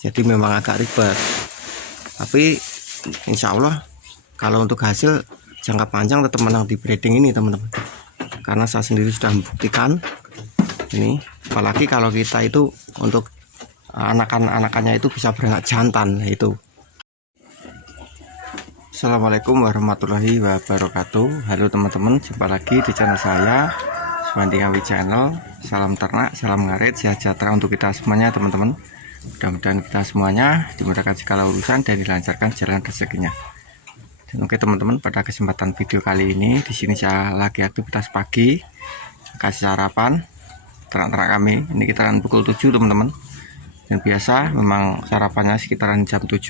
jadi memang agak ribet. Tapi insya Allah kalau untuk hasil jangka panjang tetap menang di breeding ini teman-teman, karena saya sendiri sudah membuktikan ini. Apalagi kalau kita itu untuk anakannya itu bisa beranak jantan itu. Assalamualaikum warahmatullahi wabarakatuh. Halo teman-teman, jumpa lagi di channel saya Sumandi Ngawi Channel. Salam ternak, salam ngarit, sehat sejahtera untuk kita semuanya teman-teman. Mudah-mudahan kita semuanya dimudahkan segala urusan dan dilancarkan jalan rezekinya. Dan oke teman-teman, pada kesempatan video kali ini di sini saya lagi aktivitas pagi, kasih sarapan ternak-ternak kami. Ini sekitaran pukul 7 teman-teman. Dan biasa memang sarapannya sekitaran jam 7.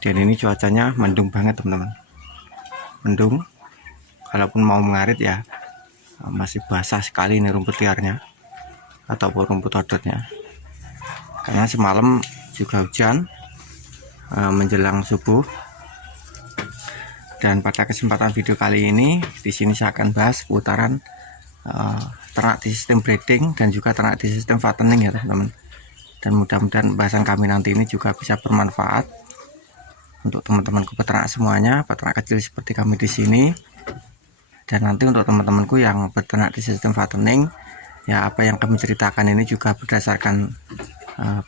Dan ini cuacanya mendung banget teman-teman. Mendung. Kalaupun mau mengarit ya masih basah sekali ini rumput liarnya ataupun rumput odotnya. Karena semalam juga hujan menjelang subuh. Dan pada kesempatan video kali ini di sini saya akan bahas putaran ternak di sistem breeding dan juga ternak di sistem fattening ya teman-teman. Dan mudah-mudahan bahasan kami nanti ini juga bisa bermanfaat untuk teman-temanku peternak semuanya, peternak kecil seperti kami di sini. Dan nanti untuk teman-temanku yang beternak di sistem fattening, ya apa yang kami ceritakan ini juga berdasarkan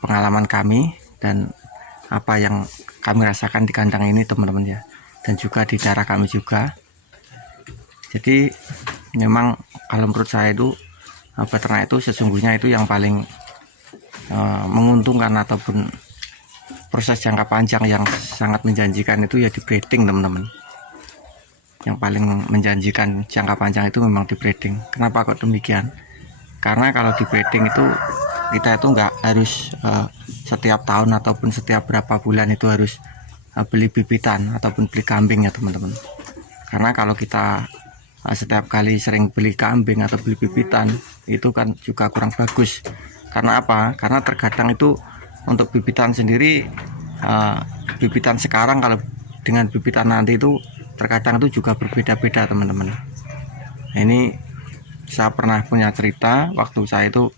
pengalaman kami dan apa yang kami rasakan di kandang ini teman-teman ya, dan juga di daerah kami juga. Jadi memang kalau menurut saya itu peternak itu sesungguhnya itu yang paling menguntungkan ataupun proses jangka panjang yang sangat menjanjikan itu ya di breeding teman-teman. Yang paling menjanjikan jangka panjang itu memang di breeding. Kenapa kok demikian? Karena kalau di breeding itu kita itu nggak harus setiap tahun ataupun setiap berapa bulan itu harus beli bibitan ataupun beli kambing ya teman-teman. Karena kalau kita setiap kali sering beli kambing atau beli bibitan itu kan juga kurang bagus. Karena apa? Karena terkadang itu untuk bibitan sendiri, bibitan sekarang kalau dengan bibitan nanti itu terkadang itu juga berbeda-beda teman-teman. Nah, ini saya pernah punya cerita waktu saya itu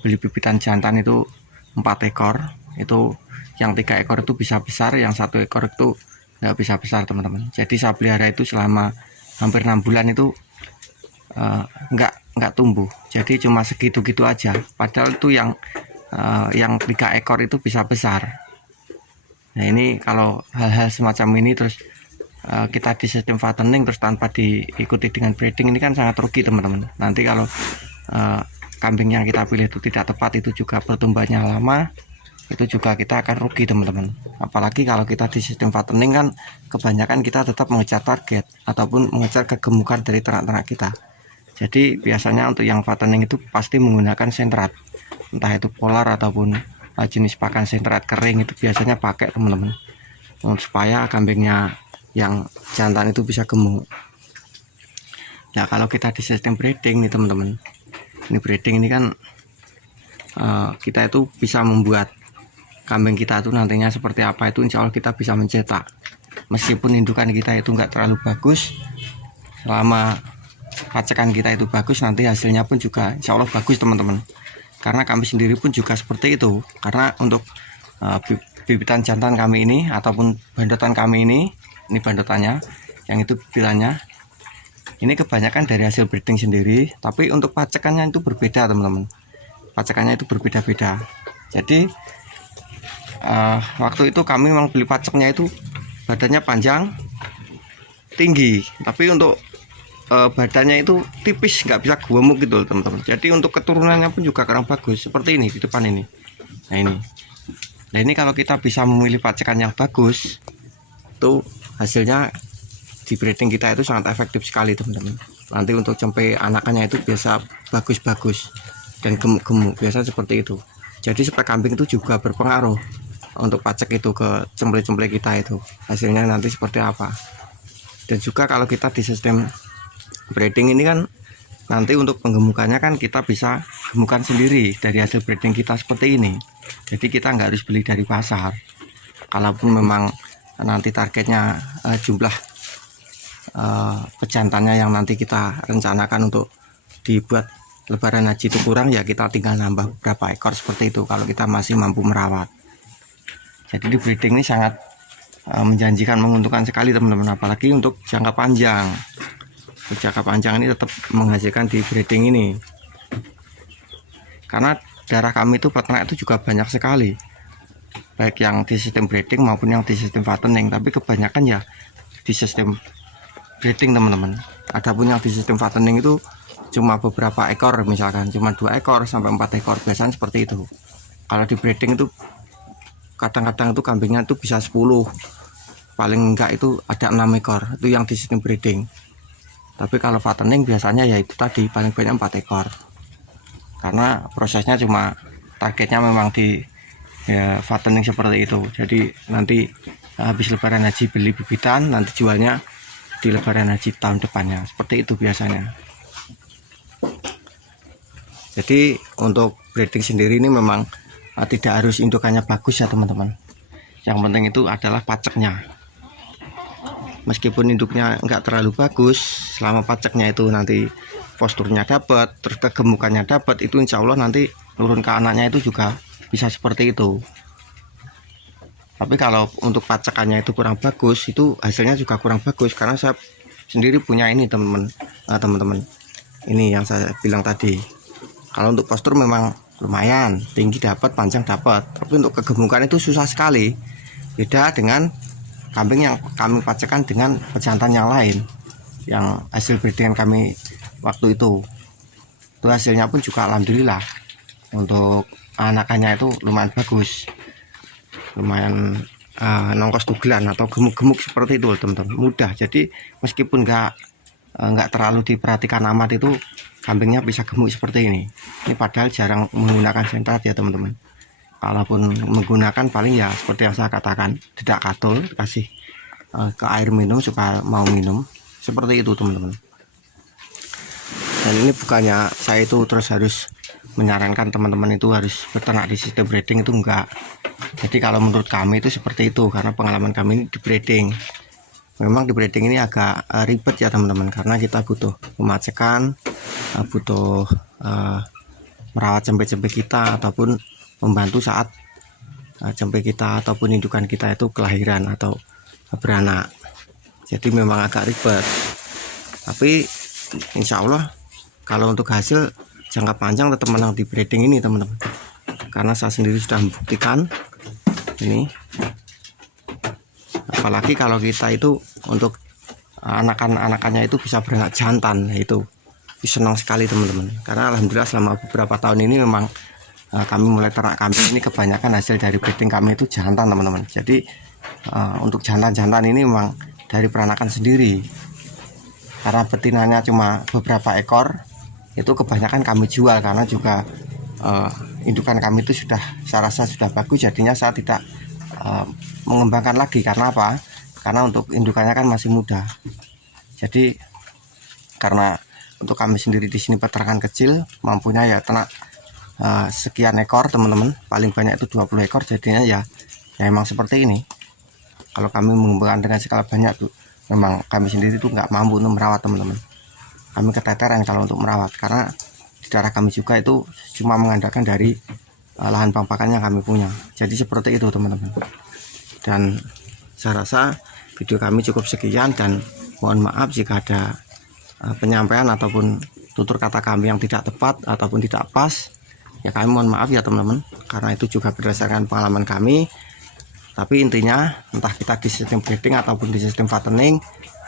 beli bibitan jantan itu 4 ekor, itu yang 3 ekor itu bisa besar, yang 1 ekor itu nggak bisa besar teman-teman. Jadi saya pelihara itu selama hampir 6 bulan itu nggak tumbuh, jadi cuma segitu-gitu aja. Padahal itu yang 3 ekor itu bisa besar. Nah ini kalau hal-hal semacam ini terus kita di sistem fattening terus tanpa diikuti dengan breeding, ini kan sangat rugi teman-teman. Nanti kalau kambing yang kita pilih itu tidak tepat, itu juga pertumbuhannya lama, itu juga kita akan rugi teman-teman. Apalagi kalau kita di sistem fattening kan kebanyakan kita tetap mengejar target ataupun mengejar kegemukan dari ternak-ternak kita. Jadi biasanya untuk yang fattening itu pasti menggunakan sentrat, entah itu polar ataupun jenis pakan sentrat kering, itu biasanya pakai teman-teman, supaya kambingnya yang jantan itu bisa gemuk. Nah kalau kita di sistem breeding nih teman-teman, ini breeding ini kan kita itu bisa membuat kambing kita itu nantinya seperti apa, itu insya Allah kita bisa mencetak. Meskipun indukan kita itu enggak terlalu bagus, selama pacekan kita itu bagus, nanti hasilnya pun juga insya Allah bagus teman-teman. Karena kami sendiri pun juga seperti itu. Karena untuk bibitan jantan kami ini ataupun bandotan kami ini bandotannya, yang itu bibitannya ini kebanyakan dari hasil breeding sendiri. Tapi untuk pacekannya itu berbeda teman-teman, pacekannya itu berbeda-beda. Jadi waktu itu kami memang beli paceknya itu badannya panjang tinggi, tapi untuk badannya itu tipis, nggak bisa gemuk gitu teman-teman. Jadi untuk keturunannya pun juga kurang bagus, seperti ini di depan ini. Nah ini kalau kita bisa memilih pacekan yang bagus, itu hasilnya di breeding kita itu sangat efektif sekali teman-teman. Nanti untuk sampai anakannya itu biasa bagus-bagus dan gemuk-gemuk, biasa seperti itu. Jadi supaya kambing itu juga berpengaruh untuk pacek itu ke cemple-cemple kita itu, hasilnya nanti seperti apa. Dan juga kalau kita di sistem breeding ini kan nanti untuk penggemukannya kan kita bisa gemukan sendiri dari hasil breeding kita seperti ini. Jadi kita nggak harus beli dari pasar. Kalaupun memang nanti targetnya jumlah pejantannya yang nanti kita rencanakan untuk dibuat lebaran haji itu kurang, ya kita tinggal nambah beberapa ekor seperti itu kalau kita masih mampu merawat. Jadi di breeding ini sangat menjanjikan, menguntungkan sekali teman-teman, apalagi untuk jangka panjang. Untuk jangka panjang ini tetap menghasilkan di breeding ini, karena daerah kami itu peternak itu juga banyak sekali, baik yang di sistem breeding maupun yang di sistem fattening, tapi kebanyakan ya di sistem breeding teman-teman. Adapun yang di sistem fattening itu cuma beberapa ekor, misalkan cuma 2 ekor sampai 4 ekor, biasanya seperti itu. Kalau di breeding itu kadang-kadang itu kambingnya itu bisa 10, paling enggak itu ada 6 ekor, itu yang di sistem breeding. Tapi kalau fattening biasanya ya itu tadi paling banyak 4 ekor, karena prosesnya cuma targetnya memang di ya, fattening seperti itu. Jadi nanti habis lebaran haji beli bibitan, nanti jualnya di lebaran haji tahun depannya, seperti itu biasanya. Jadi untuk breeding sendiri ini memang tidak harus indukannya bagus ya teman-teman. Yang penting itu adalah paceknya. Meskipun induknya enggak terlalu bagus, selama paceknya itu nanti posturnya dapat, terus kegemukannya dapat, itu insya Allah nanti turun ke anaknya itu juga bisa seperti itu. Tapi kalau untuk pacekannya itu kurang bagus, itu hasilnya juga kurang bagus. Karena saya sendiri punya ini teman-teman, ini yang saya bilang tadi. Kalau untuk postur memang lumayan tinggi dapat, panjang dapat, tapi untuk kegemukan itu susah sekali. Beda dengan kambing yang kami pacekan dengan pejantan yang lain, yang hasil breeding kami waktu itu hasilnya pun juga alhamdulillah untuk anakannya itu lumayan bagus, lumayan nongkos tugelan atau gemuk-gemuk seperti itu teman-teman, mudah. Jadi meskipun nggak terlalu diperhatikan amat, itu kambingnya bisa gemuk seperti ini. Ini padahal jarang menggunakan sentrat ya teman-teman. Kalaupun menggunakan paling ya seperti yang saya katakan, tidak katul, kasih ke air minum supaya mau minum, seperti itu teman-teman. Dan ini bukannya saya itu terus harus menyarankan teman-teman itu harus beternak di sistem breeding, itu enggak. Jadi kalau menurut kami itu seperti itu, karena pengalaman kami ini di breeding. Memang di breeding ini agak ribet ya teman-teman, karena kita butuh pemacekan, butuh merawat cempe-cempe kita, ataupun membantu saat cempe kita ataupun indukan kita itu kelahiran atau beranak. Jadi memang agak ribet, tapi insya Allah kalau untuk hasil jangka panjang tetap menang di breeding ini teman-teman, karena saya sendiri sudah membuktikan ini. Apalagi kalau kita itu untuk anakannya itu bisa beranak jantan, itu senang sekali teman-teman. Karena alhamdulillah selama beberapa tahun ini memang kami mulai ternak kambing ini kebanyakan hasil dari breeding kami itu jantan teman-teman. Jadi untuk jantan-jantan ini memang dari peranakan sendiri, karena betinanya cuma beberapa ekor, itu kebanyakan kami jual, karena juga indukan kami itu saya rasa sudah bagus, jadinya saya tidak mengembangkan lagi. Karena apa? Karena untuk indukannya kan masih muda. Jadi karena untuk kami sendiri di sini peternakan kecil, mampunya ya ternak sekian ekor teman-teman, paling banyak itu 20 ekor, jadinya ya emang seperti ini. Kalau kami mengembangkan dengan skala banyak tuh, memang kami sendiri tuh nggak mampu untuk merawat teman-teman. Kami keteteran kalau untuk merawat, karena di daerah kami juga itu cuma mengandalkan dari lahan pakan yang kami punya. Jadi seperti itu teman-teman. Dan saya rasa video kami cukup sekian, dan mohon maaf jika ada penyampaian ataupun tutur kata kami yang tidak tepat ataupun tidak pas, ya kami mohon maaf ya teman-teman, karena itu juga berdasarkan pengalaman kami. Tapi intinya entah kita di sistem breeding ataupun di sistem fattening,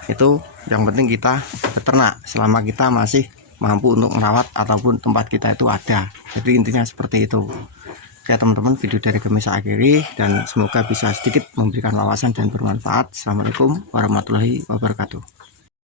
itu yang penting kita beternak selama kita masih mampu untuk merawat ataupun tempat kita itu ada. Jadi intinya seperti itu. Oke teman-teman, video dari kami saya akhiri, dan semoga bisa sedikit memberikan wawasan dan bermanfaat. Assalamualaikum warahmatullahi wabarakatuh.